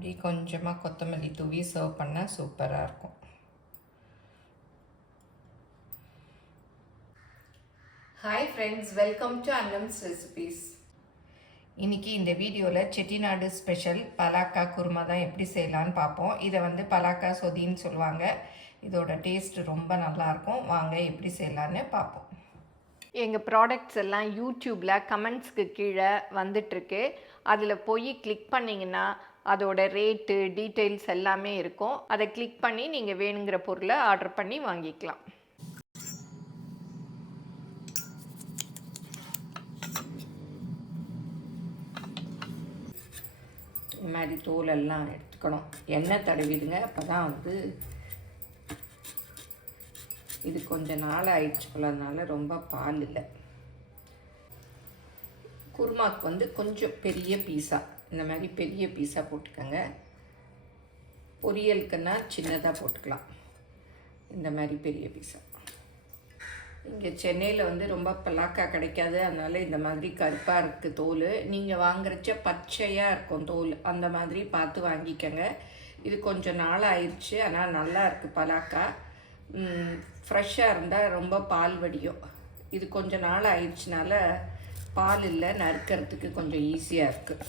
அப்படி கொஞ்சமாக கொத்தமல்லி தூவி சர்வ் பண்ணால் சூப்பராக இருக்கும். Hi friends, welcome to Annam's recipes. இன்றைக்கி இந்த வீடியோவில் செட்டிநாடு ஸ்பெஷல் பலாக்கா குருமா தான் எப்படி செய்யலான்னு பார்ப்போம். இதை பலாக்கா சொதின்னு சொல்லுவாங்க. இதோட டேஸ்ட் ரொம்ப நல்லாயிருக்கும். வாங்க எப்படி செய்யலான்னு பார்ப்போம். எங்கள் ப்ராடக்ட்ஸ் எல்லாம் யூடியூப்பில் கமெண்ட்ஸ்க்கு கீழே வந்துட்டுருக்கு. அதில் போய் கிளிக் பண்ணிங்கன்னா அதோட ரேட்டு டீட்டெயில்ஸ் எல்லாமே இருக்கும். அதை கிளிக் பண்ணி நீங்கள் வேணுங்கிற பொருளை ஆர்டர் பண்ணி வாங்கிக்கலாம். இந்த மாதிரி தோலெல்லாம் எடுத்துக்கணும். எண்ணெய் தடவிடுங்க. அப்போ தான் இது கொஞ்சம் நாள் ஆயிடுச்சு போலனால ரொம்ப பால் இல்லை. குருமாக்கு கொஞ்சம் பெரிய பீஸாக இந்த மாதிரி பெரிய பீஸாக போட்டுக்கோங்க. பொரியலுக்குன்னா சின்னதாக போட்டுக்கலாம். இந்த மாதிரி பெரிய பீஸாக. இங்கே சென்னையில் ரொம்ப பலாக்கா கிடைக்காது. அதனால் இந்த மாதிரி கருப்பாக இருக்குது தோல். நீங்கள் வாங்குறச்ச பச்சையாக இருக்கும் தோல். அந்த மாதிரி பார்த்து வாங்கிக்கோங்க. இது கொஞ்சம் நாள் ஆயிடுச்சு, ஆனால் நல்லா இருக்குது பலாக்கா. ஃப்ரெஷ்ஷாக இருந்தால் ரொம்ப பால் வடியும். இது கொஞ்சம் நாள் ஆயிடுச்சுனால பால் இல்லை, நறுக்கிறதுக்கு கொஞ்சம் ஈஸியாக இருக்குது.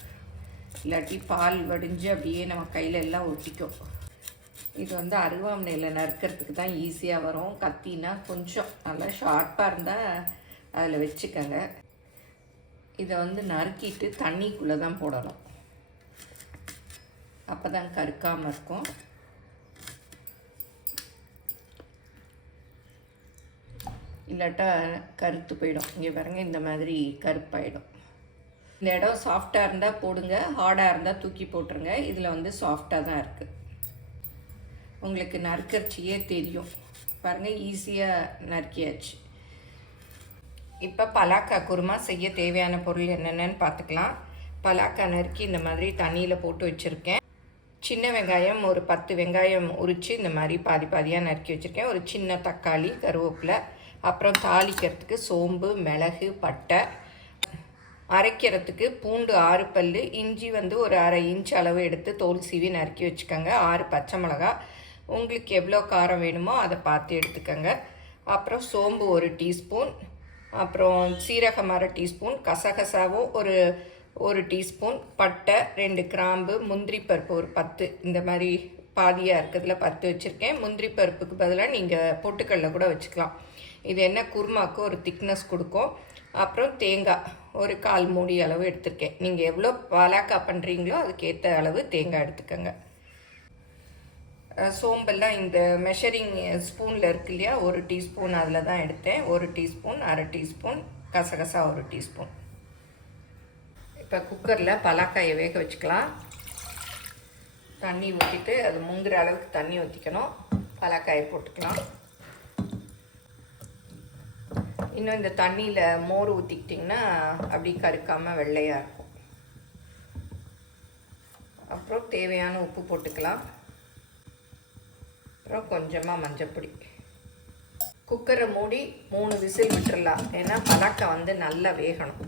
இல்லாட்டி பால் வடிஞ்சு அப்படியே நம்ம கையில் எல்லாம் ஒட்டிக்கும். இது அருவாமனையில் நறுக்கிறதுக்கு தான் ஈஸியாக வரும். கத்தினா கொஞ்சம் நல்லா ஷார்ப்பாக இருந்தால் அதில் வச்சுக்கோங்க. இதை நறுக்கிட்டு தண்ணிக்குள்ளே தான் போடணும். அப்போ தான் கருக்காமல் இருக்கும். இல்லாட்டா கருத்து போயிடும். இங்கே பாருங்கள், இந்த மாதிரி கருப்பாயிடும். இந்த இடம் சாஃப்டாக இருந்தால் போடுங்க, ஹார்டாக இருந்தால் தூக்கி போட்டுருங்க. இதில் சாஃப்டாக தான் இருக்குது. உங்களுக்கு நறுக்கச்சியே தெரியும் பாருங்கள், ஈஸியாக நறுக்கியாச்சு. இப்போ பலாக்கா குருமா செய்ய தேவையான பொருள் என்னென்னு பார்த்துக்கலாம். பலாக்கா நறுக்கி இந்த மாதிரி தண்ணியில் போட்டு வச்சுருக்கேன். சின்ன வெங்காயம் ஒரு 10 வெங்காயம் உரித்து இந்த மாதிரி பாதி பாதியாக நறுக்கி வச்சுருக்கேன். ஒரு சின்ன தக்காளி, கருவேப்பிலை, அப்புறம் தாளிக்கிறதுக்கு சோம்பு, மிளகு, பட்டை, அரைக்கிறதுக்கு பூண்டு 6 பல், இஞ்சி ஒரு 1/2 இன்ச் அளவு எடுத்து தோல் சீவி நறுக்கி வச்சுக்கோங்க. 6 பச்சை மிளகா, உங்களுக்கு எவ்வளோ காரம் வேணுமோ அதை பார்த்து எடுத்துக்கோங்க. அப்புறம் சோம்பு 1 டீஸ்பூன், அப்புறம் சீரகம் 1/2 டீஸ்பூன், கசகசாவும் ஒரு டீஸ்பூன், பட்டை 2 கிராம்பு, முந்திரி பருப்பு ஒரு 10, இந்த மாதிரி பாதியாக இருக்கிறதுல 10 வச்சுருக்கேன். முந்திரி பருப்புக்கு பதிலாக நீங்கள் பொட்டுக்கடலை கூட வச்சுக்கலாம். இது என்ன குருமாவுக்கு ஒரு திக்னஸ் கொடுக்கும். அப்புறம் தேங்காய் ஒரு 1/4 மூடி அளவு எடுத்துருக்கேன். நீங்கள் எவ்வளோ பலாக்கா பண்ணுறீங்களோ அதுக்கேற்ற அளவு தேங்காய் எடுத்துக்கோங்க. சோம்பெல்லாம் இந்த மெஷரிங் ஸ்பூனில் இருக்கு இல்லையா, 1 டீஸ்பூன் அதில் தான் எடுத்தேன். 1 டீஸ்பூன், 1/2 டீஸ்பூன், கசகசா 1 டீஸ்பூன். இப்போ குக்கரில் பலாக்காயை வேக வச்சுக்கலாம். தண்ணி ஊற்றிட்டு அது முங்குற அளவுக்கு தண்ணி ஊற்றிக்கணும். பலாக்காயை போட்டுக்கலாம். இன்னும் இந்த தண்ணியில் மோர் ஊற்றிக்கிட்டிங்கன்னா அப்படி கருக்காமல் வெள்ளையாக இருக்கும். அப்புறம் தேவையான உப்பு போட்டுக்கலாம். அப்புறம் கொஞ்சமாக மஞ்சப்பொடி. குக்கரை மூடி 3 விசில் விட்டுடலாம். ஏன்னா பலாக்கா நல்லா வேகணும்.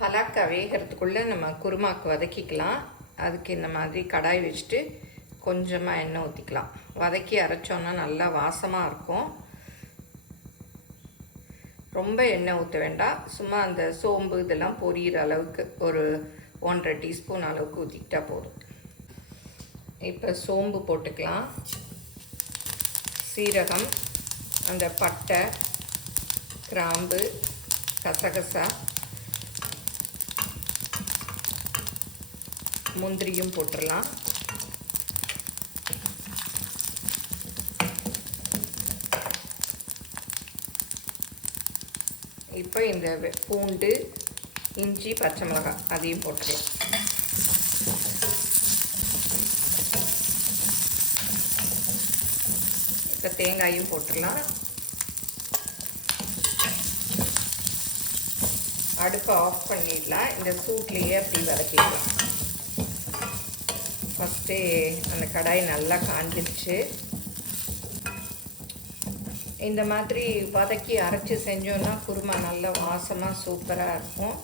பலாக்கா வேகிறதுக்குள்ளே நம்ம குருமாக்கு வதக்கிக்கலாம். அதுக்கு இந்த மாதிரி கடாய் வச்சுட்டு கொஞ்சமாக எண்ணெய் ஊற்றிக்கலாம். வதக்கி அரைச்சோன்னா நல்லா வாசமாக இருக்கும். ரொம்ப எண்ணெய் ஊற்ற வேண்டாம். சும்மா அந்த சோம்பு இதெல்லாம் பொரியிற அளவுக்கு ஒரு 1/2 டீஸ்பூன் அளவுக்கு ஊற்றிக்கிட்டா போதும். இப்போ சோம்பு போட்டுக்கலாம். சீரகம், அந்த பட்டை, கிராம்பு, கசகசா, முந்திரியும் போட்டுடலாம். இப்போ இந்த பூண்டு, இஞ்சி, பச்சை மிளகாய் அதையும் போட்டுக்கலாம். இப்போ தேங்காயும் போட்டுடலாம். அடுப்பை ஆஃப் பண்ணிடலாம். இந்த சூட்லேயே அப்படி வதக்கிடலாம். ஃபஸ்ட்டே அந்த கடாய் நல்லா காஞ்சிருச்சு. இந்த மாதிரி வதக்கி அரைச்சி செஞ்சோன்னா குருமா நல்லா வாசமாக சூப்பராக இருக்கும்.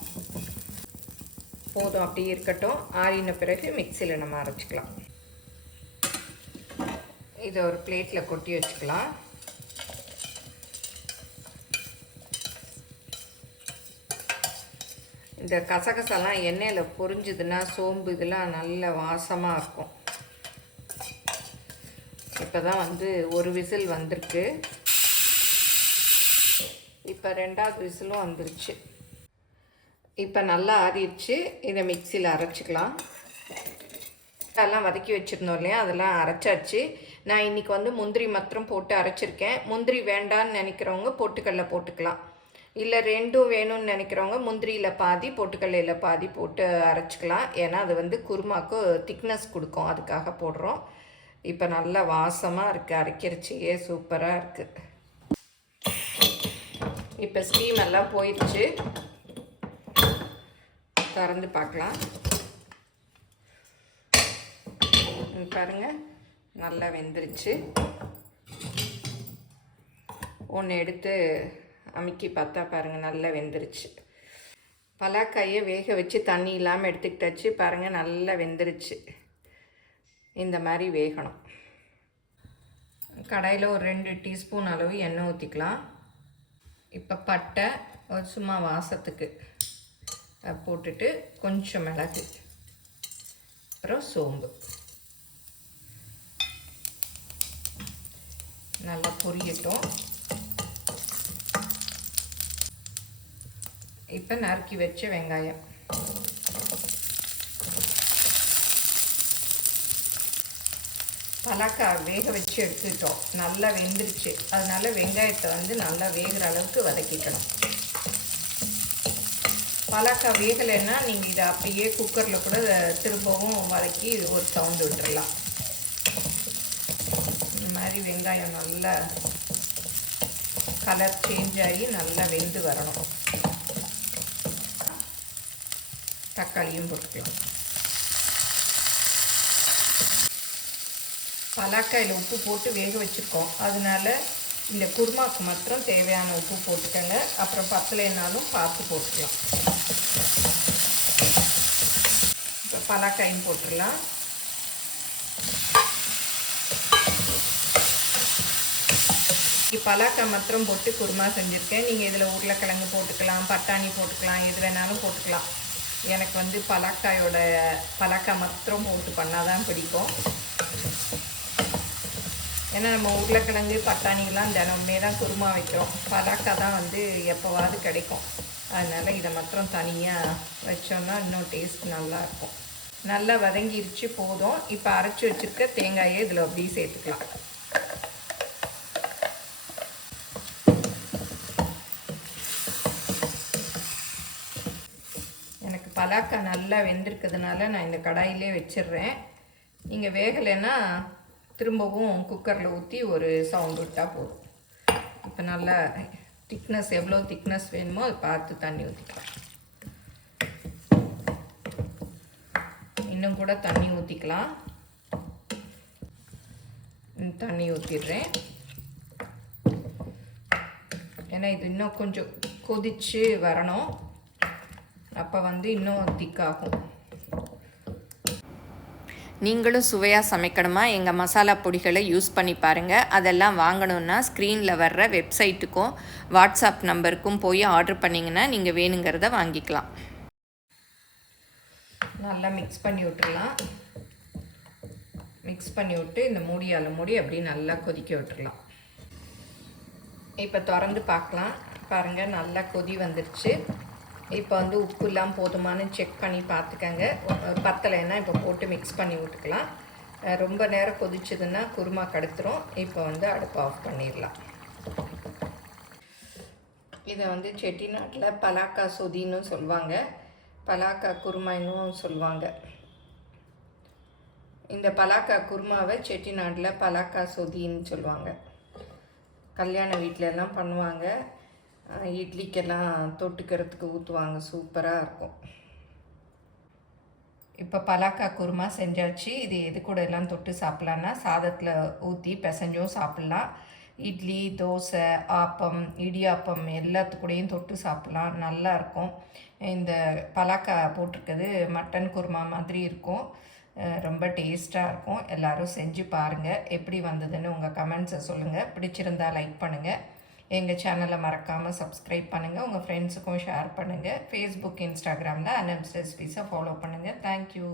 போதும், அப்படியே இருக்கட்டும். ஆறின பிறகு மிக்சியில் நம்ம அரைச்சிக்கலாம். இதை ஒரு பிளேட்டில் கொட்டி வச்சுக்கலாம். இந்த கசகசெல்லாம் எண்ணெயில் பொரிஞ்சுதுன்னா சோம்பு இதெல்லாம் நல்ல வாசமாக இருக்கும். இப்போ தான் வந்து ஒரு விசில் வந்திருக்கு. இப்போ 2வது விசிலும் வந்துருச்சு. இப்போ நல்லா ஆறிடுச்சு. இதை மிக்சியில் அரைச்சிக்கலாம். அதெல்லாம் வதக்கி வச்சுருந்தோம் இல்லையா, அதெல்லாம் அரைச்சாச்சு. நான் இன்றைக்கி வந்து முந்திரி மாத்திரம் போட்டு அரைச்சிருக்கேன். முந்திரி வேண்டான்னு நினைக்கிறவங்க பொட்டுக்கடலை போட்டுக்கலாம். இல்லை 2ம் வேணும்னு நினைக்கிறவங்க முந்திரியில் பாதி பொட்டுக்கடலையில் பாதி போட்டு அரைச்சிக்கலாம். ஏன்னா அது வந்து குருமாக்கு திக்னஸ் கொடுக்கும், அதுக்காக போடுறோம். இப்போ நல்லா வாசமாக இருக்குது. அரைக்கிறச்சியே சூப்பராக இருக்குது. இப்போ ஸ்டீம் எல்லாம் போயிடுச்சு. திறந்து பார்க்கலாம். பாருங்கள், நல்லா வெந்துருச்சு. ஒன்று எடுத்து அமுக்கி பார்த்தா பாருங்கள், நல்லா வெந்துருச்சு. பலாக்காயை வேக வச்சு தண்ணி இல்லாமல் எடுத்துக்கிட்டாச்சு. பாருங்கள், நல்லா வெந்துருச்சு. இந்த மாதிரி வேகணும். கடாயில் ஒரு 2 டீஸ்பூன் அளவு எண்ணெய் ஊற்றிக்கலாம். இப்போ பட்டை சும்மா வாசத்துக்கு போட்டுட்டு கொஞ்சம் மிளகு, அப்புறம் சோம்பு நல்லா பொரியட்டும். இப்போ நறுக்கி வச்ச வெங்காயம், பலாக்காய் வேக வச்சு எடுத்துக்கிட்டோம். நல்லா வெந்துருச்சு. அதனால வெங்காயத்தை வந்து நல்லா வேகிற அளவுக்கு வதக்கிக்கணும். பலாக்காய் வேகலைன்னா நீங்கள் இதை அப்படியே குக்கரில் கூட திரும்பவும் வதக்கி ஒரு சவுண்டு விட்டுடலாம். இந்த மாதிரி வெங்காயம் நல்லா கலர் சேஞ்ச் ஆகி நல்லா வெந்து வரணும். தக்காளியும் போட்டுக்கலாம். பலாக்காயில் உப்பு போட்டு வேக வச்சுருக்கோம். அதனால இந்த குருமாவுக்கு மாத்திரம் தேவையான உப்பு போட்டுக்கோங்க. அப்புறம் பத்தலைனாலும் பார்த்து போட்டுக்கலாம். இப்போ பலாக்காயும் போட்டுடலாம். பலாக்காய் மாத்திரம் போட்டு குருமா செஞ்சுருக்கேன். நீங்கள் இதில் உருளைக்கிழங்கு போட்டுக்கலாம், பட்டாணி போட்டுக்கலாம், எது வேணாலும் போட்டுக்கலாம். எனக்கு வந்து பலாக்காய் மாத்திரம் போட்டு பண்ணால் தான் பிடிக்கும். ஏன்னா நம்ம உருளைக்கிழங்கு பட்டாணிலாம் தினமுமே தான் குருமா வைக்கிறோம். பலாக்காய் தான் வந்து எப்போவாது கிடைக்கும். அதனால் இதை மாத்திரம் தனியாக வச்சோம்னா இன்னும் டேஸ்ட் நல்லாயிருக்கும். நல்லா வதங்கிருச்சு, போதும். இப்போ அரைச்சி வச்சுருக்க தேங்காயை இதில் அப்படியே சேர்த்துக்கலாம். எனக்கு பலாக்காய் நல்லா வெந்திருக்கிறதுனால நான் இந்த கடாயிலே வச்சிடுறேன். நீங்கள் வேகலைன்னா திரும்பவும் குக்கரில் ஊற்றி ஒரு சவுண்ட் விட்டால் போதும். இப்போ நல்லா திக்னஸ், எவ்வளோ திக்னஸ் வேணுமோ அதை பார்த்து தண்ணி ஊற்றிக்கலாம். இன்னும் கூட தண்ணி ஊற்றிக்கலாம். தண்ணி ஊற்றிடுறேன். ஏன்னா இது இன்னும் கொஞ்சம் கொதித்து வரணும். அப்போ வந்து இன்னும் திக்காகும். நீங்களும் சுவையாக சமைக்கணுமா? எங்கள் மசாலா பொடிகளை யூஸ் பண்ணி பாருங்கள். அதெல்லாம் வாங்கணுன்னா ஸ்க்ரீனில் வர்ற வெப்சைட்டுக்கும் வாட்ஸ்அப் நம்பருக்கும் போய் ஆர்டர் பண்ணிங்கன்னா நீங்கள் வேணுங்கிறத வாங்கிக்கலாம். நல்லா மிக்ஸ் பண்ணி விட்டுடலாம். மிக்ஸ் பண்ணி விட்டு இந்த மூடி அப்படி நல்லா கொதிக்க விட்டுடலாம். இப்போ திறந்து பார்க்கலாம். பாருங்கள், நல்லா கொதி வந்துடுச்சு. இப்போ வந்து உப்புலாம் போதுமானு செக் பண்ணி பார்த்துக்கங்க. பத்தலைன்னா இப்போ போட்டு மிக்ஸ் பண்ணி விட்டுக்கலாம். ரொம்ப நேரம் கொதிச்சதுன்னா குருமா கடுத்துரும். இப்போ வந்து அடுப்பு ஆஃப் பண்ணிடலாம். இதை வந்து செட்டிநாட்டில் பலாக்காய் சொதின்னு சொல்லுவாங்க, பலாக்காய் குருமான்னு சொல்லுவாங்க. இந்த பலாக்காய் குருமாவை செட்டிநாட்டில் பலாக்காய் சொதின்னு சொல்லுவாங்க. கல்யாண வீட்டிலலாம் பண்ணுவாங்க. இட்லிக்கெல்லாம் தொட்டுக்கிறதுக்கு ஊற்றுவாங்க. சூப்பராக இருக்கும். இப்போ பலாக்காய் குருமா செஞ்சாச்சு. இது எது கூட எல்லாம் தொட்டு சாப்பிட்லான்னா சாதத்தில் ஊற்றி பிசைஞ்சும் சாப்பிட்லாம். இட்லி, தோசை, ஆப்பம், இடியாப்பம் எல்லாத்துக்கூடையும் தொட்டு சாப்பிட்லாம், நல்லாயிருக்கும். இந்த பலாக்கா போட்டிருக்கிறது மட்டன் குருமா மாதிரி இருக்கும், ரொம்ப டேஸ்ட்டாக இருக்கும். எல்லோரும் செஞ்சு பாருங்கள், எப்படி வந்ததுன்னு உங்கள் கமெண்ட்ஸை சொல்லுங்கள். பிடிச்சிருந்தா லைக் பண்ணுங்கள். எங்கள் சேனலை மறக்காமல் சப்ஸ்கிரைப் பண்ணுங்கள். உங்கள் ஃப்ரெண்ட்ஸுக்கும் ஷேர் பண்ணுங்கள். ஃபேஸ்புக், இன்ஸ்டாகிராமில் அனம்ஸ் ரெசிபீஸை ஃபாலோ பண்ணுங்கள். தேங்க்யூ.